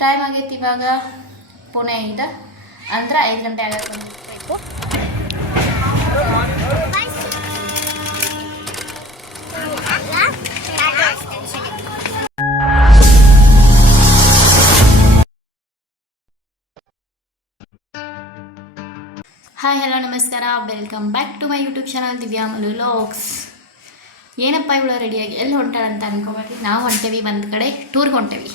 Time ಆಗೈತಿ ಇವಾಗ ಪುಣೆ 5 ಅಂದ್ರೆ 5 ಗಂಟೆ ಆಗಬೇಕು. ಹಾಯ್ ಹಲೋ ನಮಸ್ಕಾರ, welcome back to my YouTube channel Divya Malu vlogs. ಏನಪ್ಪ ಇವಳು ರೆಡಿಯಾಗಿ ಎಲ್ಲಿ ಹೊಂಟಾಳಂತ ಅನ್ಕೊಬೇಡ್ರಿ. ನಾವು ಹೊಂಟೇವಿ ಒಂದು ಕಡೆ ಟೂರ್ಗೆ ಹೊಂಟೇವಿ.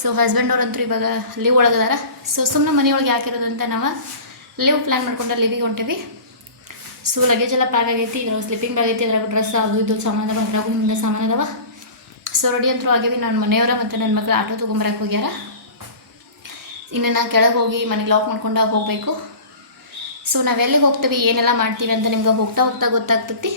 ಸೊ ಹಸ್ಬೆಂಡ್ ಅವ್ರಂತೂ ಇವಾಗ ಲೀವ್ ಒಳಗದಾರ. ಸೊ ಸುಮ್ಮನೆ ಮನೆಯೊಳಗೆ ಹಾಕಿರೋದಂತ ನಾವು ಲೀವ್ ಪ್ಲ್ಯಾನ್ ಮಾಡ್ಕೊಂಡು ಲೀವಿಗೆ ಹೊಂಟೇವಿ. ಸೊ ಲಗೇಜ್ ಎಲ್ಲ ಪ್ಯಾಕ್ ಆಗೈತಿ, ಇದ್ರಾಗ ಸ್ಲಿಪ್ಪಿಂಗ್ ಬ್ಯಾಗ್ ಐತಿ, ಇದ್ರಾಗ ಡ್ರೆಸ್ ಅದು ಇದು ಸಾಮಾನು ಅದಾವ, ಅದ್ರಾಗೂ ಹಿಂಗೆ ಸಾಮಾನು ಅದಾವ. ಸೊ ರೆಡಿ ಅಂತೂ ಆಗೇವಿ. ನನ್ನ ಮನೆಯವರ ಮತ್ತು ನನ್ನ ಮಕ್ಕಳು ಆಟೋ ತೊಗೊಂಬರಕ್ಕೆ ಹೋಗ್ಯಾರ. ಇನ್ನು ನಾ ಕೆಳಗೆ ಹೋಗಿ ಮನೆಗೆ ಲಾಕ್ ಮಾಡ್ಕೊಂಡು ಹೋಗಬೇಕು. ಸೊ ನಾವೆಲ್ಲಿಗೆ ಹೋಗ್ತೀವಿ, ಏನೆಲ್ಲ ಮಾಡ್ತೀವಿ ಅಂತ ನಿಮ್ಗೆ ಹೋಗ್ತಾ ಹೋಗ್ತಾ ಗೊತ್ತಾಗ್ತೈತಿ.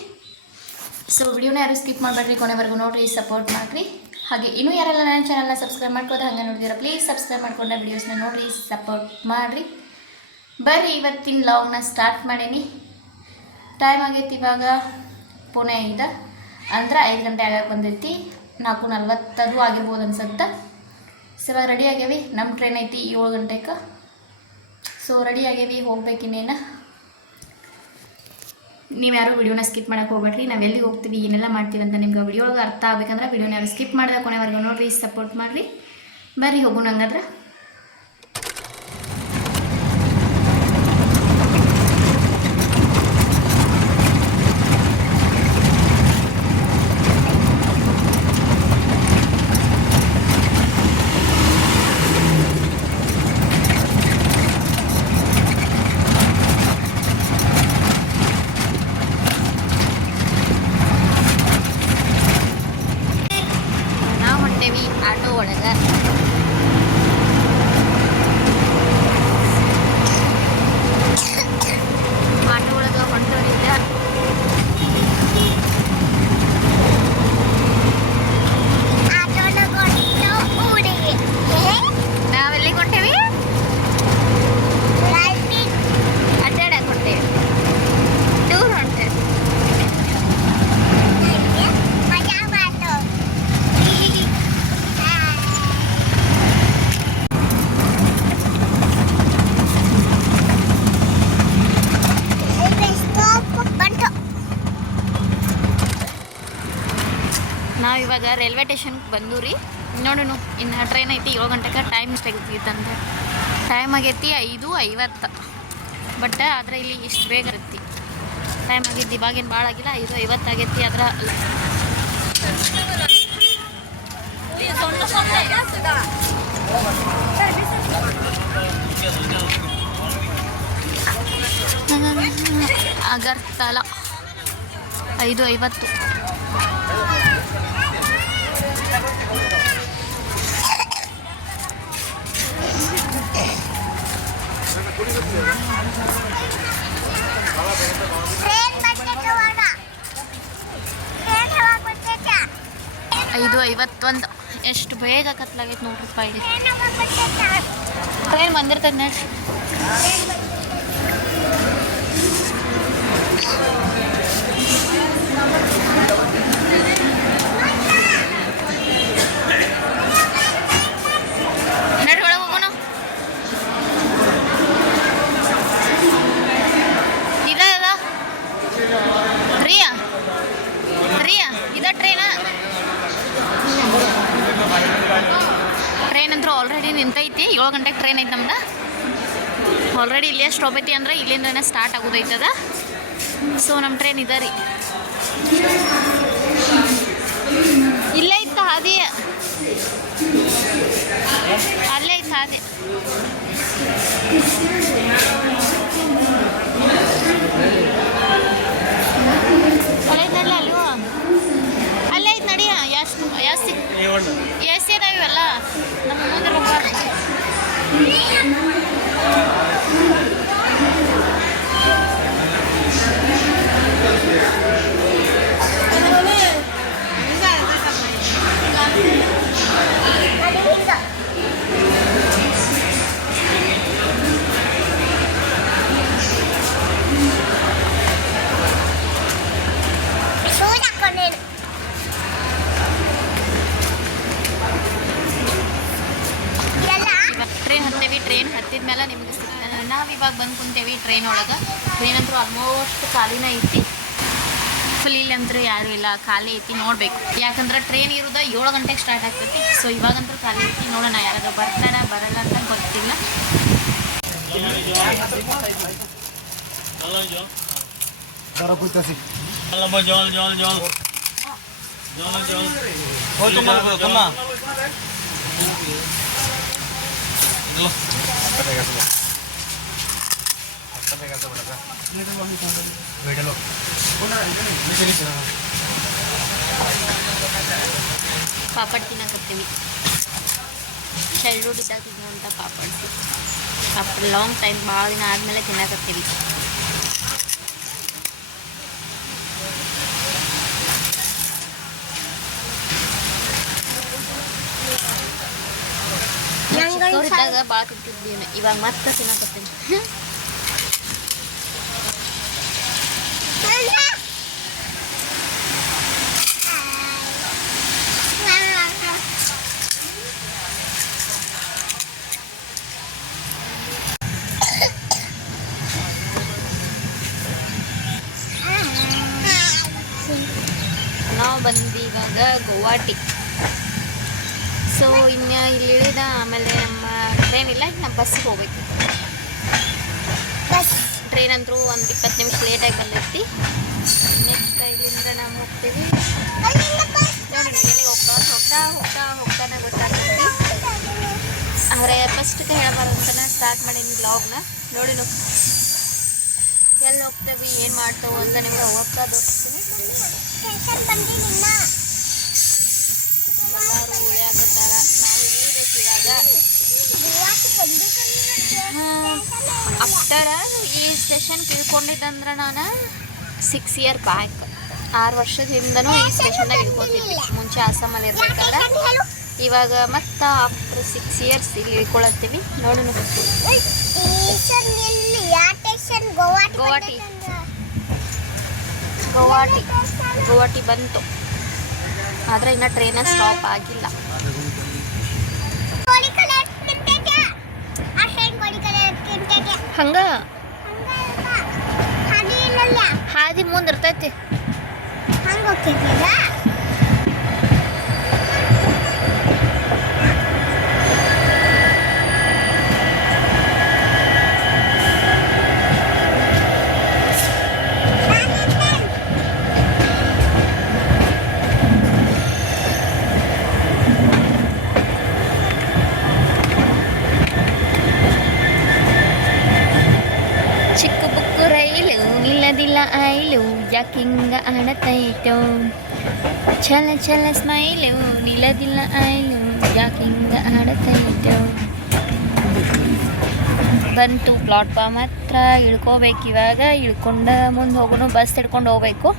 ಸೊ ವಿಡಿಯೋನ ಯಾರು ಸ್ಕಿಪ್ ಮಾಡಬೇಡ್ರಿ, ಕೊನೆವರೆಗೂ ನೋಡಿರಿ, ಸಪೋರ್ಟ್ ಮಾಡಿರಿ. ಹಾಗೆ ಇನ್ನೂ ಯಾರೆಲ್ಲ ನನ್ನ ಚಾನಲ್ನ ಸಬ್ಸ್ಕ್ರೈಬ್ ಮಾಡ್ಕೋದು ಹಂಗೆ ನೋಡಿದಿರ ಪ್ಲೀಸ್ ಸಬ್ಸ್ಕ್ರೈಬ್ ಮಾಡ್ಕೊಂಡೆ ವಿಡಿಯೋಸ್ನ ನೋಡಿರಿ, ಸಪೋರ್ಟ್ ಮಾಡಿರಿ. ಬರ್ರಿ ಇವತ್ತಿನ ಲಾಗ್ನ ಸ್ಟಾರ್ಟ್ ಮಾಡೀನಿ. ಟೈಮ್ ಆಗೈತಿ ಇವಾಗ ಪುಣೆ 5 ಅಂದ್ರೆ 5 ಗಂಟೆ ಆಗಕ್ಕೆ ಬಂದೈತಿ. 4:40 ಆಗಿರ್ಬೋದು ಅನ್ಸುತ್ತೆ. ಸೊ ಇವಾಗ ರೆಡಿ ಆಗ್ಯಾವಿ. ನಮ್ಮ ಟ್ರೈನ್ ಐತಿ 7 ಗಂಟೆಗೆ. ಸೊ ರೆಡಿ ಆಗೇವಿ, ಹೋಗ್ಬೇಕಿನ್ನೇನು. ನೀವು ಯಾರು ವಿಡಿಯೋನ ಸ್ಕಿಪ್ ಮಾಡೋಕೆ ಹೋಗ್ಬೇಡ್ರಿ. ನಾವು ಎಲ್ಲಿಗೆ ಹೋಗ್ತೀವಿ, ಏನೆಲ್ಲ ಮಾಡ್ತೀವಿ ಅಂತ ನಿಮ್ಗೆ ವಿಡಿಯೋ ಒಳಗೆ ಅರ್ಥ ಆಗ್ಬೇಕಂದ್ರೆ ವಿಡಿಯೋನ ಯಾರು ಸ್ಕಿಪ್ ಮಾಡಿದ ಕೊನೆವರೆಗೂ ನೋಡಿರಿ, ಸಪೋರ್ಟ್ ಮಾಡಿರಿ. ಬರ್ರಿ ಹೋಗೋಣ ಹಂಗಾದ್ರೆ. ಆಟೋ ಒಳಗೆ ಹೊಂಟೋರಿದ್ದ. ನಾವೆಲ್ಲಿಗೆ ಹೊಂಟೇವಿ, ಅಡ್ಡಾಡಕ್ಕೆ ಹೊಂಟೇವಿ, ಟೂರ್ ಹೊಂಟೇವಿ. ನಾವು ಇವಾಗ ರೈಲ್ವೆ ಸ್ಟೇಷನ್ಗೆ ಬಂದು ರೀ. ನೋಡೋಣ, ಇನ್ನು ಟ್ರೈನ್ ಐತಿ 7 ಗಂಟೆಗೆ. ಟೈಮ್ ಇಷ್ಟಾಗೈತಿ ಟೈಮ್ ಆಗೈತಿ 5:50. ಬಟ್ ಆದರೆ ಇಲ್ಲಿ ಇಷ್ಟು ಬೇಗ ಇರುತ್ತೆ. ಟೈಮ್ ಆಗಿದ್ದು ಇವಾಗೇನು ಭಾಳ ಆಗಿಲ್ಲ, 5:50 ಆಗೈತಿ. ಅದರ ಅಗರ್ತಲ 5:50. ಐದು 51. ಎಷ್ಟು ಬೇಗ ಕತ್ಲಾಗೈತೆ ನೋಡ್ರಿಪ್ಪ. ಇಲ್ಲಿ ಟ್ರೈನ್ ಬಂದಿರ್ತದೆ ನೋಡಿ. ನಡಿ ಒಳಗೆ ಹೋಗೋಣ. ಇದ ಪ್ರಿಯಾ ಇದ ಟ್ರೈನ್ ಅಂತೂ ಆಲ್ರೆಡಿ ನಿಂತೈತಿ. 7 ಗಂಟೆಗೆ ಟ್ರೈನ್ ಐತೆ ನಮ್ದು. ಆಲ್ರೆಡಿ ಇಲ್ಲೇ ಸ್ಟಾಪ್ ಐತಿ, ಅಂದ್ರೆ ಇಲ್ಲಿಂದನೇ ಸ್ಟಾರ್ಟ್ ಆಗೋದೈತದ. ಸೊ ನಮ್ಮ ಟ್ರೈನ್ ಇದೆ ರೀ. ಇಲ್ಲೇ ಇತ್ತು ಹಾದಿ, ಅಲ್ಲೇ ಇತ್ತು ಹಾದಿ. ಅಲ್ಲೈತಲ್ಲ ಅಲ್ವ, ಅಲ್ಲೇ ಐತೆ ನಡಿಯ. ಎಷ್ಟು ಇದಾವೆ ಇವೆಲ್ಲ ನಮ್ಮ ಮುಂದೆ ಟ್ರೈನ್ ಹತ್ತೇವಿ. ಟ್ರೈನ್ ಹತ್ತಿದ ಮೇಲೆ ನಿಮ್ಗೆ ನಾವು ಇವಾಗ ಬಂದು ಕುಂತೇವಿ ಟ್ರೈನ್ ಒಳಗೆ. ಟ್ರೈನ್ ಅಂತೂ ಆಲ್ಮೋಸ್ಟ್ ಖಾಲಿನ ಐತಿ. ಫುಲ್ ಇಲ್ಲಿ ಅಂತೂ ಯಾರೂ ಇಲ್ಲ, ಖಾಲಿ ಐತಿ. ನೋಡಬೇಕು, ಯಾಕಂದ್ರೆ ಟ್ರೈನ್ ಇರೋದು 7 ಗಂಟೆಗೆ ಸ್ಟಾರ್ಟ್ ಆಗ್ತೈತಿ. ಸೊ ಇವಾಗಂತೂ ಖಾಲಿ ಐತಿ. ನೋಡೋಣ ಯಾರಾದರೂ ಬರ್ತಾರ ಬರಲ್ಲ ಅಂತ ಗೊತ್ತಿಲ್ಲ. ಪಾಪಡ್ ತಿನ್ನಕತ್ತೀವಿ. ಚೈಲ್ಡ್ಹುಡ್ ಇದ್ದಾಗ ತಿನ್ನುವಂಥ ಪಾಪಡ್ ಲಾಂಗ್ ಟೈಮ್ ಭಾಳ ದಿನ ಆದಮೇಲೆ ತಿನ್ನಕತ್ತೀವಿ. ಚಿಕ್ಕವರಿದ್ದಾಗ ಭಾಳ ತಿಂತಿದ್ವಿ, ಇವಾಗ ಮತ್ತೆ ತಿನ್ನಕತ್ತೀನಿ. ನಾವು ಬಂದು ಇವಾಗ ಗುವಾಹಟಿ. ಸೊ ಇನ್ನು ಇಲ್ಲಿ ಇಳಿದ ಆಮೇಲೆ ನಮ್ಮ ಟ್ರೈನ್ ಇಲ್ಲ, ಇನ್ನು ಬಸ್ಸಿಗೆ ಹೋಗ್ಬೇಕು. ಟ್ರೈನ್ ಅಂದರೂ ಒಂದು 20 ನಿಮಿಷ ಲೇಟಾಗಿ ಬಂದೈತಿ. ನೆಕ್ಸ್ಟ್ ಇಲ್ಲಿಂದ ನಾವು ಹೋಗ್ತೀವಿ. ನೋಡಿ ಎಲ್ಲಿ ಹೋಗ್ತಾನೆ ಗೊತ್ತಾಗ್ತೈತಿ. ಆದರೆ ಫಸ್ಟ್ಗೆ ಹೇಳಬಾರ್ದು ಅಂತಲೇ ಸ್ಟಾರ್ಟ್ ಮಾಡೀನಿ ಬ್ಲಾಗ್ನ. ನೋಡಿ ಎಲ್ಲಿ ಹೋಗ್ತೇವೆ, ಏನು ಮಾಡ್ತೇವೆ ಅಂತ ನಿಮ್ಗೆ ಹೋಗ್ತಾ ತೋರಿಸ್ತೀನಿ. ಎಲ್ಲರೂ ಉಳಿಯಾಕತ್ತಾರ, ನಾವು ಇಳಿಬೇಕು ಇವಾಗ. ಆಫ್ಟರ್ ಈ ಸ್ಟೇಷನ್ ಇಳ್ಕೊಂಡಿದ್ದಂದ್ರೆ ನಾನು 6 ಇಯರ್ ಬ್ಯಾಕ್, 6 ವರ್ಷದ ಹಿಂದನೂ ಈ ಸ್ಟೇಷನ್ದಾಗ ಇಳ್ಕೊತಿದ್ವಿ. ಮುಂಚೆ ಆಸಾಮಲ್ಲಿ ಇರ್ಬೇಕಂದ್ರೆ. ಇವಾಗ ಮತ್ತು ಆಫ್ಟರ್ 6 ಇಯರ್ಸ್ ಇಲ್ಲಿ ಇಳ್ಕೊಳತ್ತೀವಿ. ನೋಡೋಣ. ಗುವಾಹಟಿ ಬಂತು, ಆದರೆ ಇನ್ನು ಟ್ರೈನ ಸ್ಟಾಪ್ ಆಗಿಲ್ಲ. ಹಂಗ ಹಾದಿ ಮುಂದೆ ಇರ್ತೈತಿ. ಚಿಕ್ಕ ಬುಕ್ಕು ರೈಲು ನಿಲ್ಲದಿಲ್ಲ ಐಲು, ಯಾಕಿಂಗ ಆಡತೈತೋ ಛಲ ಛಲ ಸ್ಮೈಲು, ನಿಲ್ಲದಿಲ್ಲ ಐಲು, ಯಾಕಿಂಗ ಆಡತೈತೋ. ಬಂತು ಪ್ಲಾಟ್ಫಾರ್ಮ್ ಹತ್ರ. ಇಳ್ಕೋಬೇಕು ಇವಾಗ. ಇಳ್ಕೊಂಡ ಮುಂದೆ ಹೋಗೋಣ. ಬಸ್ ಹಿಡ್ಕೊಂಡು ಹೋಗ್ಬೇಕು.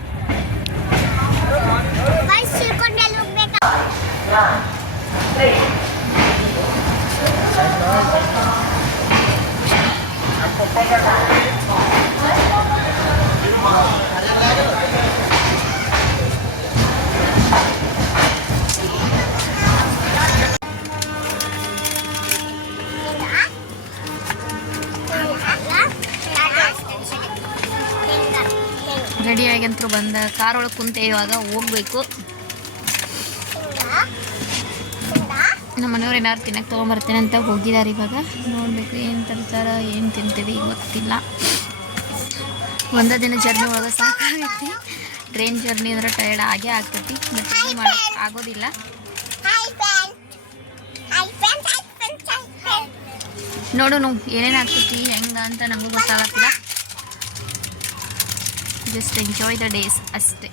ರೆಡಿಯಾಗಂತೂ ಬಂದ ಕಾರ್ ಒಳಗೆ ಕುಂತೆ ಇವಾಗ ಹೋಗ್ಬೇಕು. ನಮ್ಮ ಮನೆಯವ್ರು ಏನಾದ್ರು ತಿನ್ನಕ್ಕೆ ತೊಗೊಂಬರ್ತೇನೆ ಅಂತ ಹೋಗಿದ್ದಾರೆ. ಇವಾಗ ನೋಡಬೇಕು ಏನು ತರ್ತಾರ, ಏನು ತಿಂತೀವಿ ಗೊತ್ತಿಲ್ಲ. ಒಂದೇ ದಿನ ಜರ್ನಿ ಒಳಗೆ ಸಾಕಾಗೈತಿ. ಟ್ರೈನ್ ಜರ್ನಿ ಅಂದ್ರೆ ಟಯರ್ಡ್ ಆಗೇ ಆಗ್ತೈತಿ, ಬಟ್ ಏನು ಮಾಡೋಕ್ಕೆ ಆಗೋದಿಲ್ಲ. ನೋಡೋಣ ಏನೇನು ಆಗ್ತೈತಿ ಹೆಂಗೆ ಅಂತ ನಮಗೂ ಗೊತ್ತಾಗತ್ತಿಲ್ಲ. ಜಸ್ಟ್ ಎಂಜಾಯ್ ದ ಡೇಸ್ ಅಷ್ಟೇ.